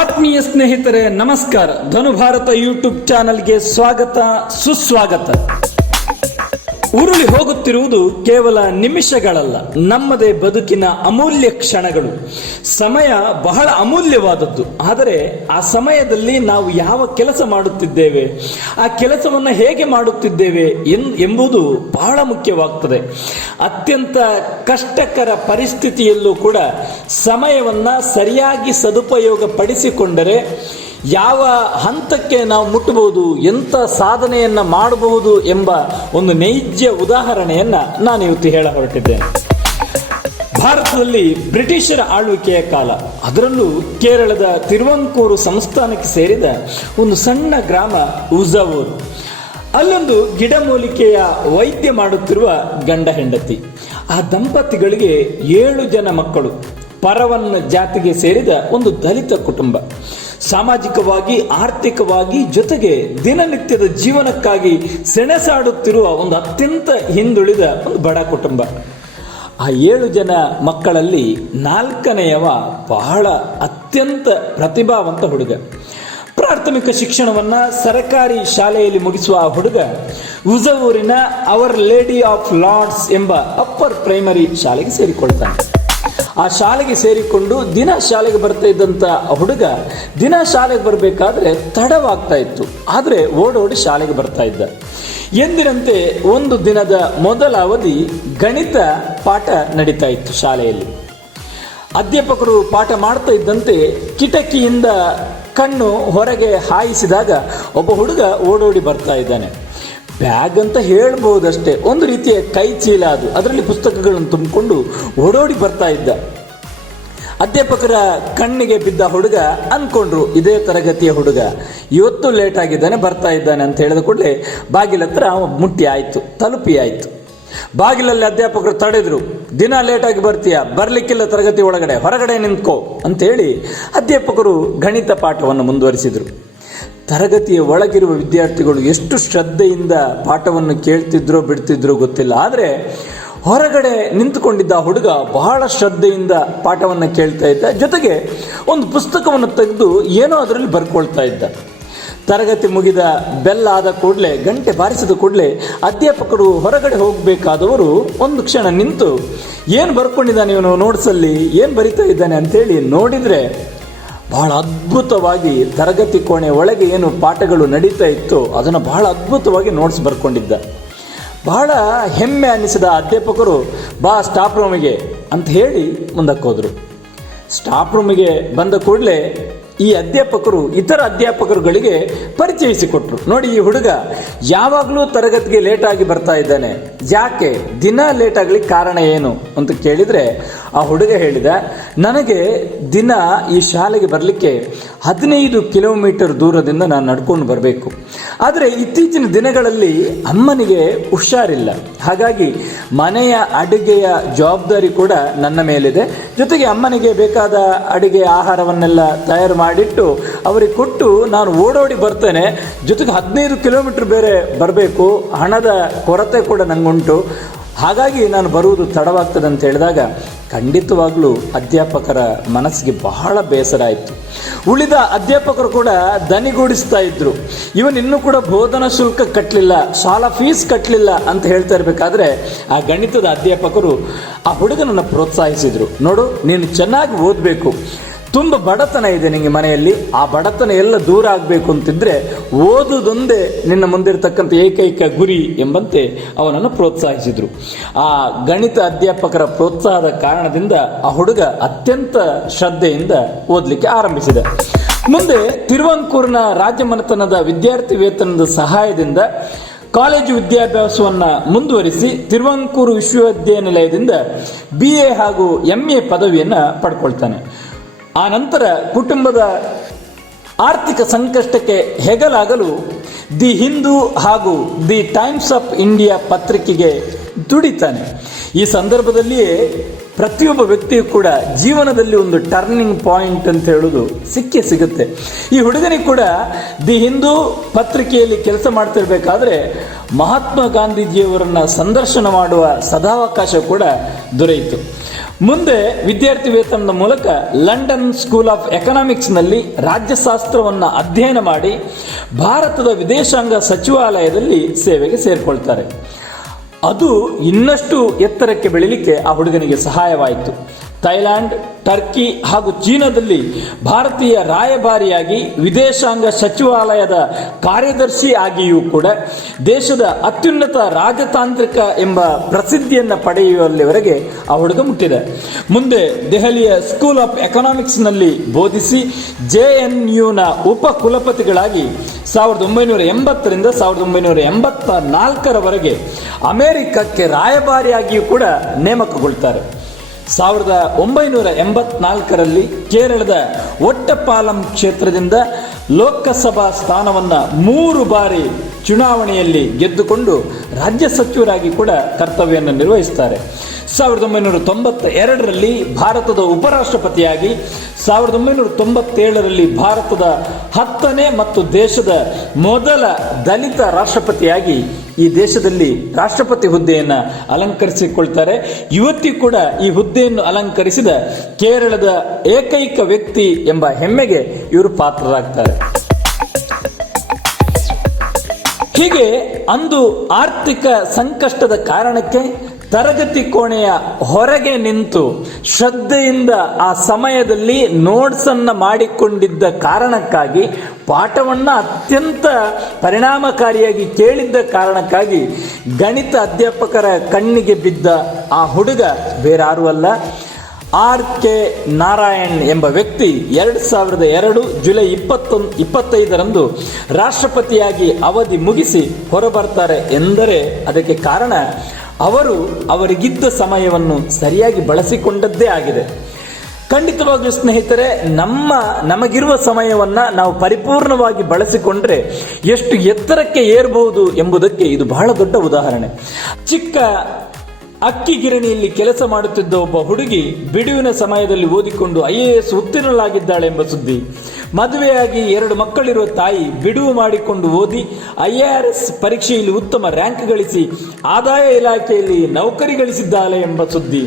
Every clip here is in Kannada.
ಆತ್ಮೀಯ ಸ್ನೇಹಿತರೆ ನಮಸ್ಕಾರ. ಧನುಭಾರತ ಯೂಟ್ಯೂಬ್ ಚಾನಲ್ಗೆ ಸ್ವಾಗತ ಸುಸ್ವಾಗತ. ಉರುಳಿ ಹೋಗುತ್ತಿರುವುದು ಕೇವಲ ನಿಮಿಷಗಳಲ್ಲ, ನಮ್ಮದೇ ಬದುಕಿನ ಅಮೂಲ್ಯ ಕ್ಷಣಗಳು. ಸಮಯ ಬಹಳ ಅಮೂಲ್ಯವಾದದ್ದು. ಆದರೆ ಆ ಸಮಯದಲ್ಲಿ ನಾವು ಯಾವ ಕೆಲಸ ಮಾಡುತ್ತಿದ್ದೇವೆ, ಆ ಕೆಲಸವನ್ನು ಹೇಗೆ ಮಾಡುತ್ತಿದ್ದೇವೆ ಎಂಬುದು ಬಹಳ ಮುಖ್ಯವಾಗ್ತದೆ. ಅತ್ಯಂತ ಕಷ್ಟಕರ ಪರಿಸ್ಥಿತಿಯಲ್ಲೂ ಕೂಡ ಸಮಯವನ್ನ ಸರಿಯಾಗಿ ಸದುಪಯೋಗ ಪಡಿಸಿಕೊಂಡರೆ ಯಾವ ಹಂತಕ್ಕೆ ನಾವು ಮುಟ್ಟಬಹುದು, ಎಂಥ ಸಾಧನೆಯನ್ನ ಮಾಡಬಹುದು ಎಂಬ ಒಂದು ನೈಜ ಉದಾಹರಣೆಯನ್ನ ನಾನು ಇವತ್ತು ಹೇಳ ಹೊರಟಿದ್ದೇನೆ. ಭಾರತದಲ್ಲಿ ಬ್ರಿಟಿಷರ ಆಳ್ವಿಕೆಯ ಕಾಲ, ಅದರಲ್ಲೂ ಕೇರಳದ ತಿರುವಾಂಕೂರು ಸಂಸ್ಥಾನಕ್ಕೆ ಸೇರಿದ ಒಂದು ಸಣ್ಣ ಗ್ರಾಮ ಉಜಾವೂರು. ಅಲ್ಲೊಂದು ಗಿಡಮೂಲಿಕೆಯ ವೈದ್ಯ ಮಾಡುತ್ತಿರುವ ಗಂಡ ಹೆಂಡತಿ. ಆ ದಂಪತಿಗಳಿಗೆ 7 ಜನ ಮಕ್ಕಳು. ಪರವನ್ ಜಾತಿಗೆ ಸೇರಿದ ಒಂದು ದಲಿತ ಕುಟುಂಬ. ಸಾಮಾಜಿಕವಾಗಿ, ಆರ್ಥಿಕವಾಗಿ, ಜೊತೆಗೆ ದಿನನಿತ್ಯದ ಜೀವನಕ್ಕಾಗಿ ಸೆಣಸಾಡುತ್ತಿರುವ ಒಂದು ಅತ್ಯಂತ ಹಿಂದುಳಿದ ಒಂದು ಬಡ ಕುಟುಂಬ. ಆ 7 ಜನ ಮಕ್ಕಳಲ್ಲಿ 4ನೆಯವ ಬಹಳ ಅತ್ಯಂತ ಪ್ರತಿಭಾವಂತ ಹುಡುಗ. ಪ್ರಾಥಮಿಕ ಶಿಕ್ಷಣವನ್ನ ಸರ್ಕಾರಿ ಶಾಲೆಯಲ್ಲಿ ಮುಗಿಸುವ ಆ ಹುಡುಗ ಉಜಾವೂರಿನ ಅವರ್ ಲೇಡಿ ಆಫ್ ಲಾರ್ಡ್ಸ್ ಎಂಬ ಅಪ್ಪರ್ ಪ್ರೈಮರಿ ಶಾಲೆಗೆ ಸೇರಿಕೊಳ್ತಾನೆ. ಆ ಶಾಲೆಗೆ ಸೇರಿಕೊಂಡು ದಿನ ಶಾಲೆಗೆ ಬರ್ತಾ ಇದ್ದಂಥ ಹುಡುಗ ದಿನ ಶಾಲೆಗೆ ಬರಬೇಕಾದ್ರೆ ತಡವಾಗ್ತಾ ಇತ್ತು. ಆದರೆ ಓಡೋಡಿ ಶಾಲೆಗೆ ಬರ್ತಾ ಇದ್ದ. ಎಂದಿನಂತೆ ಒಂದು ದಿನದ ಮೊದಲ ಅವಧಿ ಗಣಿತ ಪಾಠ ನಡೀತಾ ಇತ್ತು ಶಾಲೆಯಲ್ಲಿ. ಅಧ್ಯಾಪಕರು ಪಾಠ ಮಾಡ್ತಾ ಇದ್ದಂತೆ ಕಿಟಕಿಯಿಂದ ಕಣ್ಣು ಹೊರಗೆ ಹಾಯಿಸಿದಾಗ ಒಬ್ಬ ಹುಡುಗ ಓಡೋಡಿ ಬರ್ತಾ ಇದ್ದಾನೆ. ಬ್ಯಾಗ್ ಅಂತ ಹೇಳ್ಬಹುದಷ್ಟೇ, ಒಂದು ರೀತಿಯ ಕೈ ಚೀಲ ಅದು, ಅದರಲ್ಲಿ ಪುಸ್ತಕಗಳನ್ನು ತುಂಬಿಕೊಂಡು ಓಡೋಡಿ ಬರ್ತಾ ಇದ್ದ. ಅಧ್ಯಾಪಕರ ಕಣ್ಣಿಗೆ ಬಿದ್ದ ಹುಡುಗ ಅಂದ್ಕೊಂಡ್ರು, ಇದೇ ತರಗತಿಯ ಹುಡುಗ, ಇವತ್ತು ಲೇಟ್ ಆಗಿದ್ದಾನೆ, ಬರ್ತಾ ಇದ್ದಾನೆ ಅಂತ ಹೇಳಿದ ಕೂಡಲೇ ಬಾಗಿಲ ಹತ್ರ ಮುಟ್ಟಿ ಆಯ್ತು, ತಲುಪಿ ಆಯ್ತು. ಬಾಗಿಲಲ್ಲಿ ಅಧ್ಯಾಪಕರು ತಡೆದ್ರು. ದಿನ ಲೇಟಾಗಿ ಬರ್ತೀಯ, ಬರ್ಲಿಕ್ಕಿಲ್ಲ ತರಗತಿ ಒಳಗಡೆ, ಹೊರಗಡೆ ನಿಂತ್ಕೋ ಅಂತೇಳಿ ಅಧ್ಯಾಪಕರು ಗಣಿತ ಪಾಠವನ್ನು ಮುಂದುವರಿಸಿದ್ರು. ತರಗತಿಯ ಒಳಗಿರುವ ವಿದ್ಯಾರ್ಥಿಗಳು ಎಷ್ಟು ಶ್ರದ್ಧೆಯಿಂದ ಪಾಠವನ್ನು ಕೇಳ್ತಿದ್ರೋ ಬಿಡ್ತಿದ್ರೋ ಗೊತ್ತಿಲ್ಲ. ಆದರೆ ಹೊರಗಡೆ ನಿಂತುಕೊಂಡಿದ್ದ ಹುಡುಗ ಬಹಳ ಶ್ರದ್ಧೆಯಿಂದ ಪಾಠವನ್ನು ಕೇಳ್ತಾ ಇದ್ದ. ಜೊತೆಗೆ ಒಂದು ಪುಸ್ತಕವನ್ನು ತೆಗೆದು ಏನೋ ಅದರಲ್ಲಿ ಬರ್ಕೊಳ್ತಾ ಇದ್ದ. ತರಗತಿ ಮುಗಿದ ಬೆಲ್ ಆದ ಕೂಡಲೇ, ಗಂಟೆ ಬಾರಿಸಿದ ಕೂಡಲೇ ಅಧ್ಯಾಪಕರು ಹೊರಗಡೆ ಹೋಗಬೇಕಾದವರು ಒಂದು ಕ್ಷಣ ನಿಂತು ಏನು ಬರ್ಕೊಂಡಿದ್ದಾನೆ ಇವನು ನೋಟ್ಸಲ್ಲಿ, ಏನು ಬರಿತಾ ಇದ್ದಾನೆ ಅಂತೇಳಿ ನೋಡಿದರೆ ಬಹಳ ಅದ್ಭುತವಾಗಿ ತರಗತಿ ಕೋಣೆ ಒಳಗೆ ಏನು ಪಾಠಗಳು ನಡೀತಾ ಇತ್ತು ಅದನ್ನು ಬಹಳ ಅದ್ಭುತವಾಗಿ ನೋಟ್ಸ್ ಬರ್ಕೊಂಡಿದ್ದ. ಬಹಳ ಹೆಮ್ಮೆ ಅನ್ನಿಸಿದ ಅಧ್ಯಾಪಕರು, ಬಾ ಸ್ಟಾಫ್ ರೂಮಿಗೆ ಅಂತ ಹೇಳಿ ಮುಂದಕ್ಕೆ ಹೋದರು. ಸ್ಟಾಫ್ ರೂಮಿಗೆ ಬಂದ ಕೂಡಲೇ ಈ ಅಧ್ಯಾಪಕರು ಇತರ ಅಧ್ಯಾಪಕರುಗಳಿಗೆ ಪರಿಚಯಿಸಿಕೊಟ್ರು. ನೋಡಿ, ಈ ಹುಡುಗ ಯಾವಾಗಲೂ ತರಗತಿಗೆ ಲೇಟಾಗಿ ಬರ್ತಾ ಇದ್ದಾನೆ, ಯಾಕೆ ದಿನ ಲೇಟ್ ಆಗ್ಲಿಕ್ಕೆ ಕಾರಣ ಏನು ಅಂತ ಕೇಳಿದರೆ ಆ ಹುಡುಗ ಹೇಳಿದ, ನನಗೆ ದಿನ ಈ ಶಾಲೆಗೆ ಬರಲಿಕ್ಕೆ 15 ಕಿಲೋಮೀಟರ್ ದೂರದಿಂದ ನಾನು ನಡ್ಕೊಂಡು ಬರಬೇಕು. ಆದರೆ ಇತ್ತೀಚಿನ ದಿನಗಳಲ್ಲಿ ಅಮ್ಮನಿಗೆ ಹುಷಾರಿಲ್ಲ, ಹಾಗಾಗಿ ಮನೆಯ ಅಡುಗೆಯ ಜವಾಬ್ದಾರಿ ಕೂಡ ನನ್ನ ಮೇಲಿದೆ. ಜೊತೆಗೆ ಅಮ್ಮನಿಗೆ ಬೇಕಾದ ಅಡುಗೆ ಆಹಾರವನ್ನೆಲ್ಲ ತಯಾರು ಮಾಡಿಟ್ಟು ಅವರಿಗೆ ಕೊಟ್ಟು ನಾನು ಓಡೋಡಿ ಬರ್ತೇನೆ. ಜೊತೆಗೆ 15 ಕಿಲೋಮೀಟರ್ ಬೇರೆ ಬರಬೇಕು, ಹಣದ ಕೊರತೆ ಕೂಡ ನನಗುಂಟು, ಹಾಗಾಗಿ ನಾನು ಬರುವುದು ತಡವಾಗ್ತದೆ ಅಂತ ಹೇಳಿದಾಗ ಖಂಡಿತವಾಗ್ಲೂ ಅಧ್ಯಾಪಕರ ಮನಸ್ಸಿಗೆ ಬಹಳ ಬೇಸರ ಆಯಿತು. ಉಳಿದ ಅಧ್ಯಾಪಕರು ಕೂಡ ದನಿಗೂಡಿಸ್ತಾ ಇದ್ರು, ಇವನು ಇನ್ನೂ ಕೂಡ ಬೋಧನಾ ಶುಲ್ಕ ಕಟ್ಟಲಿಲ್ಲ, ಶಾಲಾ ಫೀಸ್ ಕಟ್ಟಲಿಲ್ಲ ಅಂತ ಹೇಳ್ತಾ ಇರಬೇಕಾದ್ರೆ ಆ ಗಣಿತದ ಅಧ್ಯಾಪಕರು ಆ ಹುಡುಗನನ್ನು ಪ್ರೋತ್ಸಾಹಿಸಿದ್ರು. ನೋಡು, ನೀನು ಚೆನ್ನಾಗಿ ಓದಬೇಕು, ತುಂಬ ಬಡತನ ಇದೆ ನಿಮಗೆ ಮನೆಯಲ್ಲಿ, ಆ ಬಡತನ ಎಲ್ಲ ದೂರ ಆಗಬೇಕು ಅಂತಿದ್ರೆ ಓದುವುದೊಂದೇ ನಿನ್ನ ಮುಂದಿರತಕ್ಕಂಥ ಏಕೈಕ ಗುರಿ ಎಂಬಂತೆ ಅವನನ್ನು ಪ್ರೋತ್ಸಾಹಿಸಿದ್ರು. ಆ ಗಣಿತ ಅಧ್ಯಾಪಕರ ಪ್ರೋತ್ಸಾಹದ ಕಾರಣದಿಂದ ಆ ಹುಡುಗ ಅತ್ಯಂತ ಶ್ರದ್ಧೆಯಿಂದ ಓದಲಿಕ್ಕೆ ಆರಂಭಿಸಿದ. ಮುಂದೆ ತಿರುವಾಂಕೂರಿನ ರಾಜ್ಯ ಮನೆತನದ ವಿದ್ಯಾರ್ಥಿ ವೇತನದ ಸಹಾಯದಿಂದ ಕಾಲೇಜು ವಿದ್ಯಾಭ್ಯಾಸವನ್ನು ಮುಂದುವರಿಸಿ ತಿರುವಾಂಕೂರು ವಿಶ್ವವಿದ್ಯಾನಿಲಯದಿಂದ BA ಹಾಗೂ MA ಪದವಿಯನ್ನು ಪಡ್ಕೊಳ್ತಾನೆ. ಆ ನಂತರ ಕುಟುಂಬದ ಆರ್ಥಿಕ ಸಂಕಷ್ಟಕ್ಕೆ ಹೆಗಲಾಗಲು ದಿ ಹಿಂದೂ ಹಾಗೂ ದಿ ಟೈಮ್ಸ್ ಆಫ್ ಇಂಡಿಯಾ ಪತ್ರಿಕೆಗೆ ದುಡಿತಾನೆ. ಈ ಸಂದರ್ಭದಲ್ಲಿಯೇ ಪ್ರತಿಯೊಬ್ಬ ವ್ಯಕ್ತಿಯು ಕೂಡ ಜೀವನದಲ್ಲಿ ಒಂದು ಟರ್ನಿಂಗ್ ಪಾಯಿಂಟ್ ಅಂತ ಹೇಳುವುದು ಸಿಗುತ್ತೆ. ಈ ಹುಡುಗನಿಗೆ ಕೂಡ ದಿ ಹಿಂದೂ ಪತ್ರಿಕೆಯಲ್ಲಿ ಕೆಲಸ ಮಾಡ್ತಿರ್ಬೇಕಾದ್ರೆ ಮಹಾತ್ಮ ಗಾಂಧೀಜಿಯವರನ್ನ ಸಂದರ್ಶನ ಮಾಡುವ ಸದಾವಕಾಶ ಕೂಡ ದೊರೆಯಿತು. ಮುಂದೆ ವಿದ್ಯಾರ್ಥಿ ವೇತನದ ಮೂಲಕ ಲಂಡನ್ ಸ್ಕೂಲ್ ಆಫ್ ಎಕನಾಮಿಕ್ಸ್ನಲ್ಲಿ ರಾಜ್ಯಶಾಸ್ತ್ರವನ್ನು ಅಧ್ಯಯನ ಮಾಡಿ ಭಾರತದ ವಿದೇಶಾಂಗ ಸಚಿವಾಲಯದಲ್ಲಿ ಸೇವೆಗೆ ಸೇರಿಕೊಳ್ತಾರೆ. ಅದು ಇನ್ನಷ್ಟು ಎತ್ತರಕ್ಕೆ ಬೆಳಿಲಿಕ್ಕೆ ಆ ಹುಡುಗನಿಗೆ ಸಹಾಯವಾಯಿತು. ಥೈಲ್ಯಾಂಡ್, ಟರ್ಕಿ ಹಾಗೂ ಚೀನಾದಲ್ಲಿ ಭಾರತೀಯ ರಾಯಭಾರಿಯಾಗಿ ವಿದೇಶಾಂಗ ಸಚಿವಾಲಯದ ಕಾರ್ಯದರ್ಶಿ ಆಗಿಯೂ ಕೂಡ ದೇಶದ ಅತ್ಯುನ್ನತ ರಾಜತಾಂತ್ರಿಕ ಎಂಬ ಪ್ರಸಿದ್ಧಿಯನ್ನು ಪಡೆಯುವಲ್ಲಿವರೆಗೆ ಆ ಹುಡುಗ ಮುಟ್ಟಿದೆ. ಮುಂದೆ ದೆಹಲಿಯ ಸ್ಕೂಲ್ ಆಫ್ ಎಕನಾಮಿಕ್ಸ್ನಲ್ಲಿ ಬೋಧಿಸಿ JNUನ ಉಪ ಕುಲಪತಿಗಳಾಗಿ 1980ರಿಂದ 1984ರವರೆಗೆ ಅಮೆರಿಕಕ್ಕೆ ರಾಯಭಾರಿಯಾಗಿಯೂ ಕೂಡ ನೇಮಕಗೊಳ್ತಾರೆ. 1984ರಲ್ಲಿ ಕೇರಳದ ಒಟ್ಟಪಾಲಂ ಕ್ಷೇತ್ರದಿಂದ ಲೋಕಸಭಾ ಸ್ಥಾನವನ್ನು 3 ಬಾರಿ ಚುನಾವಣೆಯಲ್ಲಿ ಗೆದ್ದುಕೊಂಡು ರಾಜ್ಯ ಸಚಿವರಾಗಿ ಕೂಡ ಕರ್ತವ್ಯವನ್ನು ನಿರ್ವಹಿಸುತ್ತಾರೆ. 1992ರಲ್ಲಿ ಭಾರತದ ಉಪರಾಷ್ಟ್ರಪತಿಯಾಗಿ, 1997ರಲ್ಲಿ ಭಾರತದ 10ನೇ ಮತ್ತು ದೇಶದ ಮೊದಲ ದಲಿತ ರಾಷ್ಟ್ರಪತಿಯಾಗಿ ಈ ದೇಶದಲ್ಲಿ ರಾಷ್ಟ್ರಪತಿ ಹುದ್ದೆಯನ್ನು ಅಲಂಕರಿಸಿಕೊಳ್ತಾರೆ. ಇವತ್ತಿಗೂ ಕೂಡ ಈ ಹುದ್ದೆಯನ್ನು ಅಲಂಕರಿಸಿದ ಕೇರಳದ ಏಕೈಕ ವ್ಯಕ್ತಿ ಎಂಬ ಹೆಮ್ಮೆಗೆ ಇವರು ಪಾತ್ರರಾಗ್ತಾರೆ. ಹೀಗೆ ಅಂದು ಆರ್ಥಿಕ ಸಂಕಷ್ಟದ ಕಾರಣಕ್ಕೆ ತರಗತಿ ಕೋಣೆಯ ಹೊರಗೆ ನಿಂತು ಶ್ರದ್ಧೆಯಿಂದ ಆ ಸಮಯದಲ್ಲಿ ನೋಟ್ಸ್ ಅನ್ನು ಮಾಡಿಕೊಂಡಿದ್ದ ಕಾರಣಕ್ಕಾಗಿ, ಪಾಠವನ್ನು ಅತ್ಯಂತ ಪರಿಣಾಮಕಾರಿಯಾಗಿ ಕೇಳಿದ್ದ ಕಾರಣಕ್ಕಾಗಿ ಗಣಿತ ಅಧ್ಯಾಪಕರ ಕಣ್ಣಿಗೆ ಬಿದ್ದ ಆ ಹುಡುಗ ಬೇರಾರೂ ಅಲ್ಲ, RK ನಾರಾಯಣ್ ಎಂಬ ವ್ಯಕ್ತಿ 2002 ಜುಲೈ 25ರಂದು ರಾಷ್ಟ್ರಪತಿಯಾಗಿ ಅವಧಿ ಮುಗಿಸಿ ಹೊರಬರ್ತಾರೆ ಎಂದರೆ ಅದಕ್ಕೆ ಕಾರಣ ಅವರಿಗಿದ್ದ ಸಮಯವನ್ನು ಸರಿಯಾಗಿ ಬಳಸಿಕೊಂಡದ್ದೇ ಆಗಿದೆ. ಖಂಡಿತವಾಗ್ಲೂ ಸ್ನೇಹಿತರೆ, ನಮಗಿರುವ ಸಮಯವನ್ನು ನಾವು ಪರಿಪೂರ್ಣವಾಗಿ ಬಳಸಿಕೊಂಡ್ರೆ ಎಷ್ಟು ಎತ್ತರಕ್ಕೆ ಏರಬಹುದು ಎಂಬುದಕ್ಕೆ ಇದು ಬಹಳ ದೊಡ್ಡ ಉದಾಹರಣೆ. ಚಿಕ್ಕ ಅಕ್ಕಿ ಗಿರಣಿಯಲ್ಲಿ ಕೆಲಸ ಮಾಡುತ್ತಿದ್ದ ಒಬ್ಬ ಹುಡುಗಿ ಬಿಡುವಿನ ಸಮಯದಲ್ಲಿ ಓದಿಕೊಂಡು IAS ಉತ್ತೀರ್ಣಳಾಗಿದ್ದಾಳೆ ಎಂಬ ಸುದ್ದಿ, ಮದುವೆಯಾಗಿ 2 ಮಕ್ಕಳಿರುವ ತಾಯಿ ಬಿಡುವು ಮಾಡಿಕೊಂಡು ಓದಿ IARS ಪರೀಕ್ಷೆಯಲ್ಲಿ ಉತ್ತಮ ರ್ಯಾಂಕ್ ಗಳಿಸಿ ಆದಾಯ ಇಲಾಖೆಯಲ್ಲಿ ನೌಕರಿ ಗಳಿಸಿದ್ದಾಳೆ ಎಂಬ ಸುದ್ದಿ,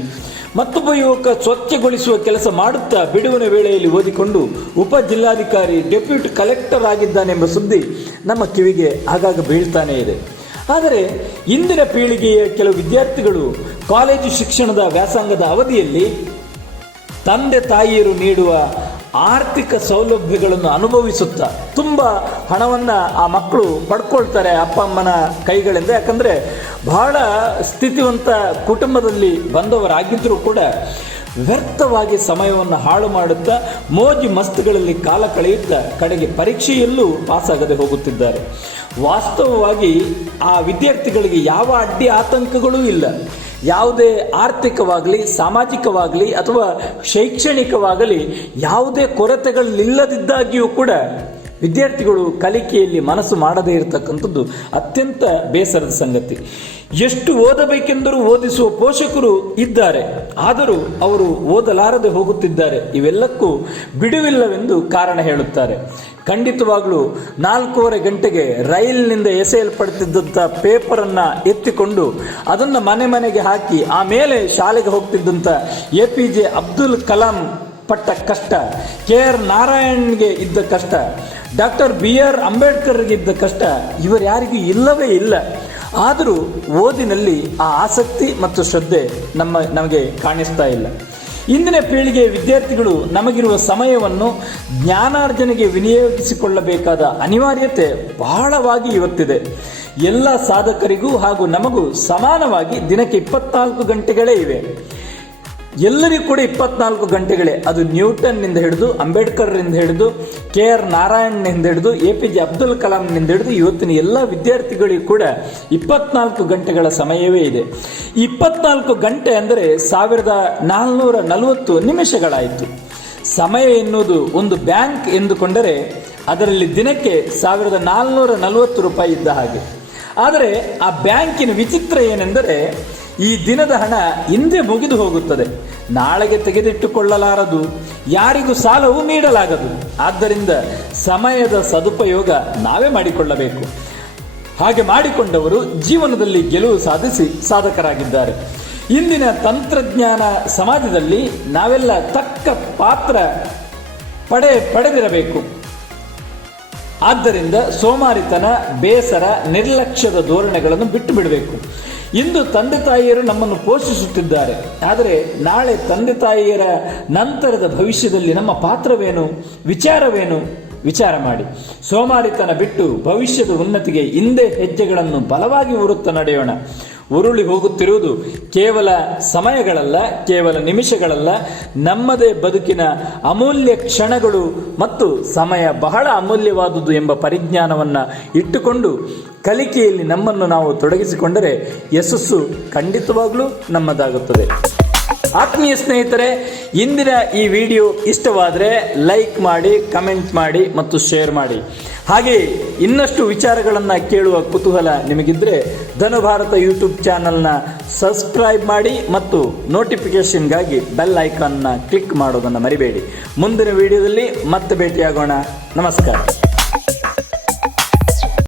ಮತ್ತೊಬ್ಬ ಯುವಕ ಸ್ವಚ್ಛಗೊಳಿಸುವ ಕೆಲಸ ಮಾಡುತ್ತಾ ಬಿಡುವಿನ ವೇಳೆಯಲ್ಲಿ ಓದಿಕೊಂಡು ಉಪ ಜಿಲ್ಲಾಧಿಕಾರಿ, ಡೆಪ್ಯೂಟಿ ಕಲೆಕ್ಟರ್ ಆಗಿದ್ದಾನೆಂಬ ಸುದ್ದಿ ನಮ್ಮ ಕಿವಿಗೆ ಆಗಾಗ ಬೀಳ್ತಾನೆ ಇದೆ. ಆದರೆ ಇಂದಿನ ಪೀಳಿಗೆಯ ಕೆಲವು ವಿದ್ಯಾರ್ಥಿಗಳು ಕಾಲೇಜು ಶಿಕ್ಷಣದ ವ್ಯಾಸಂಗದ ಅವಧಿಯಲ್ಲಿ ತಂದೆ ತಾಯಿಯರು ನೀಡುವ ಆರ್ಥಿಕ ಸೌಲಭ್ಯಗಳನ್ನು ಅನುಭವಿಸುತ್ತಾ ತುಂಬ ಹಣವನ್ನು ಆ ಮಕ್ಕಳು ಪಡ್ಕೊಳ್ತಾರೆ ಅಪ್ಪ ಅಮ್ಮನ ಕೈಗಳಿಂದ. ಯಾಕಂದರೆ ಬಹಳ ಸ್ಥಿತಿವಂತ ಕುಟುಂಬದಲ್ಲಿ ಬಂದವರಾಗಿದ್ದರೂ ಕೂಡ ವ್ಯರ್ಥವಾಗಿ ಸಮಯವನ್ನು ಹಾಳು ಮಾಡುತ್ತಾ ಮೋಜು ಮಸ್ತುಗಳಲ್ಲಿ ಕಾಲ ಕಳೆಯುತ್ತಾ ಕಡೆಗೆ ಪರೀಕ್ಷೆಯಲ್ಲೂ ಪಾಸಾಗದೆ ಹೋಗುತ್ತಿದ್ದಾರೆ. ವಾಸ್ತವವಾಗಿ ಆ ವಿದ್ಯಾರ್ಥಿಗಳಿಗೆ ಯಾವ ಅಡ್ಡಿ ಆತಂಕಗಳೂ ಇಲ್ಲ. ಯಾವುದೇ ಆರ್ಥಿಕವಾಗಲಿ, ಸಾಮಾಜಿಕವಾಗಲಿ ಅಥವಾ ಶೈಕ್ಷಣಿಕವಾಗಲಿ ಯಾವುದೇ ಕೊರತೆಗಳಿಲ್ಲದಿದ್ದಾಗಿಯೂ ಕೂಡ ವಿದ್ಯಾರ್ಥಿಗಳು ಕಲಿಕೆಯಲ್ಲಿ ಮನಸ್ಸು ಮಾಡದೇ ಇರತಕ್ಕಂಥದ್ದು ಅತ್ಯಂತ ಬೇಸರದ ಸಂಗತಿ. ಎಷ್ಟು ಓದಬೇಕೆಂದರೂ ಓದಿಸುವ ಪೋಷಕರು ಇದ್ದಾರೆ, ಆದರೂ ಅವರು ಓದಲಾರದೆ ಹೋಗುತ್ತಿದ್ದಾರೆ. ಇವೆಲ್ಲಕ್ಕೂ ಬಿಡುವಿಲ್ಲವೆಂದು ಕಾರಣ ಹೇಳುತ್ತಾರೆ. ಖಂಡಿತವಾಗ್ಲೂ 4:15 ಗಂಟೆಗೆ ರೈಲಿನಿಂದ ಎಸೆಯಲ್ಪಡ್ತಿದ್ದಂಥ ಪೇಪರನ್ನು ಎತ್ತಿಕೊಂಡು ಅದನ್ನು ಮನೆಗೆ ಹಾಕಿ ಆಮೇಲೆ ಶಾಲೆಗೆ ಹೋಗ್ತಿದ್ದಂಥ APJ ಅಬ್ದುಲ್ ಕಲಾಂ ಪಟ್ಟ ಕಷ್ಟ, KR ನಾರಾಯಣ್ಗೆ ಇದ್ದ ಕಷ್ಟ, ಡಾಕ್ಟರ್ BR ಅಂಬೇಡ್ಕರ್ಗೆ ಇದ್ದ ಕಷ್ಟ ಇವರು ಯಾರಿಗೂ ಇಲ್ಲವೇ ಇಲ್ಲ. ಆದರೂ ಓದಿನಲ್ಲಿ ಆ ಆಸಕ್ತಿ ಮತ್ತು ಶ್ರದ್ಧೆ ನಮಗೆ ಕಾಣಿಸ್ತಾ ಇಲ್ಲ. ಇಂದಿನ ಪೀಳಿಗೆಯ ವಿದ್ಯಾರ್ಥಿಗಳು ನಮಗಿರುವ ಸಮಯವನ್ನು ಜ್ಞಾನಾರ್ಜನೆಗೆ ವಿನಿಯೋಗಿಸಿಕೊಳ್ಳಬೇಕಾದ ಅನಿವಾರ್ಯತೆ ಬಹಳವಾಗಿ ಇವತ್ತಿದೆ. ಎಲ್ಲ ಸಾಧಕರಿಗೂ ಹಾಗೂ ನಮಗೂ ಸಮಾನವಾಗಿ ದಿನಕ್ಕೆ 24 ಗಂಟೆಗಳೇ ಇವೆ. ಎಲ್ಲರಿಗೂ ಕೂಡ 24 ಗಂಟೆಗಳೇ. ಅದು ನ್ಯೂಟನ್ನಿಂದ ಹಿಡಿದು, ಅಂಬೇಡ್ಕರ್ನಿಂದ ಹಿಡಿದು, KR ನಾರಾಯಣ್ನಿಂದ ಹಿಡಿದು, APJ ಅಬ್ದುಲ್ ಕಲಾಂನಿಂದ ಹಿಡಿದು ಇವತ್ತಿನ ಎಲ್ಲ ವಿದ್ಯಾರ್ಥಿಗಳಿಗೂ ಕೂಡ 24 ಗಂಟೆಗಳ ಸಮಯವೇ ಇದೆ. 24 ಗಂಟೆ ಅಂದರೆ 1440 ನಿಮಿಷಗಳಾಯಿತು. ಸಮಯ ಎನ್ನುವುದು ಒಂದು ಬ್ಯಾಂಕ್ ಎಂದುಕೊಂಡರೆ ಅದರಲ್ಲಿ ದಿನಕ್ಕೆ 1440 ರೂಪಾಯಿ ಇದ್ದ ಹಾಗೆ. ಆದರೆ ಆ ಬ್ಯಾಂಕಿನ ವಿಚಿತ್ರ ಏನೆಂದರೆ ಈ ದಿನದ ಹಣ ಹಿಂದೆ ಮುಗಿದು ಹೋಗುತ್ತದೆ. ನಾಳೆಗೆ ತೆಗೆದಿಟ್ಟುಕೊಳ್ಳಲಾರದು, ಯಾರಿಗೂ ಸಾಲವೂ ನೀಡಲಾಗದು. ಆದ್ದರಿಂದ ಸಮಯದ ಸದುಪಯೋಗ ನಾವೇ ಮಾಡಿಕೊಳ್ಳಬೇಕು. ಹಾಗೆ ಮಾಡಿಕೊಂಡವರು ಜೀವನದಲ್ಲಿ ಗೆಲುವು ಸಾಧಿಸಿ ಸಾಧಕರಾಗಿದ್ದಾರೆ. ಇಂದಿನ ತಂತ್ರಜ್ಞಾನ ಸಮಾಜದಲ್ಲಿ ನಾವೆಲ್ಲ ತಕ್ಕ ಪಾತ್ರ ಪಡೆದಿರಬೇಕು. ಆದ್ದರಿಂದ ಸೋಮಾರಿತನ, ಬೇಸರ, ನಿರ್ಲಕ್ಷ್ಯದ ಧೋರಣೆಗಳನ್ನು ಬಿಟ್ಟು ಬಿಡಬೇಕು. ಇಂದು ತಂದೆ ತಾಯಿಯರು ನಮ್ಮನ್ನು ಪೋಷಿಸುತ್ತಿದ್ದಾರೆ, ಆದರೆ ನಾಳೆ ತಂದೆ ತಾಯಿಯರ ನಂತರದ ಭವಿಷ್ಯದಲ್ಲಿ ನಮ್ಮ ಪಾತ್ರವೇನು, ವಿಚಾರವೇನು? ವಿಚಾರ ಮಾಡಿ. ಸೋಮಾರಿತನ ಬಿಟ್ಟು ಭವಿಷ್ಯದ ಉನ್ನತಿಗೆ ಹಿಂದೆ ಹೆಜ್ಜೆಗಳನ್ನು ಬಲವಾಗಿ ಉರುತ್ತಾ ನಡೆಯೋಣ. ಉರುಳಿ ಹೋಗುತ್ತಿರುವುದು ಕೇವಲ ಸಮಯಗಳಲ್ಲ, ಕೇವಲ ನಿಮಿಷಗಳಲ್ಲ, ನಮ್ಮದೇ ಬದುಕಿನ ಅಮೂಲ್ಯ ಕ್ಷಣಗಳು ಮತ್ತು ಸಮಯ ಬಹಳ ಅಮೂಲ್ಯವಾದುದು ಎಂಬ ಪರಿಜ್ಞಾನವನ್ನು ಇಟ್ಟುಕೊಂಡು ಕಲಿಕೆಯಲ್ಲಿ ನಮ್ಮನ್ನು ನಾವು ತೊಡಗಿಸಿಕೊಂಡರೆ ಯಶಸ್ಸು ಖಂಡಿತವಾಗ್ಲೂ ನಮ್ಮದಾಗುತ್ತದೆ. ಆತ್ಮೀಯ ಸ್ನೇಹಿತರೆ, ಇಂದಿನ ಈ ವಿಡಿಯೋ ಇಷ್ಟವಾದರೆ ಲೈಕ್ ಮಾಡಿ, ಕಮೆಂಟ್ ಮಾಡಿ ಮತ್ತು ಶೇರ್ ಮಾಡಿ. ಹಾಗೆ ಇನ್ನಷ್ಟು ವಿಚಾರಗಳನ್ನು ಕೇಳುವ ಕುತೂಹಲ ನಿಮಗಿದ್ರೆ ಧನುಭಾರತ ಯೂಟ್ಯೂಬ್ ಚಾನಲ್ನ ಸಬ್ಸ್ಕ್ರೈಬ್ ಮಾಡಿ ಮತ್ತು ನೋಟಿಫಿಕೇಶನ್ಗಾಗಿ ಬೆಲ್ ಐಕಾನ್ನ ಕ್ಲಿಕ್ ಮಾಡೋದನ್ನು ಮರಿಬೇಡಿ. ಮುಂದಿನ ವಿಡಿಯೋದಲ್ಲಿ ಮತ್ತೆ ಭೇಟಿಯಾಗೋಣ. ನಮಸ್ಕಾರ.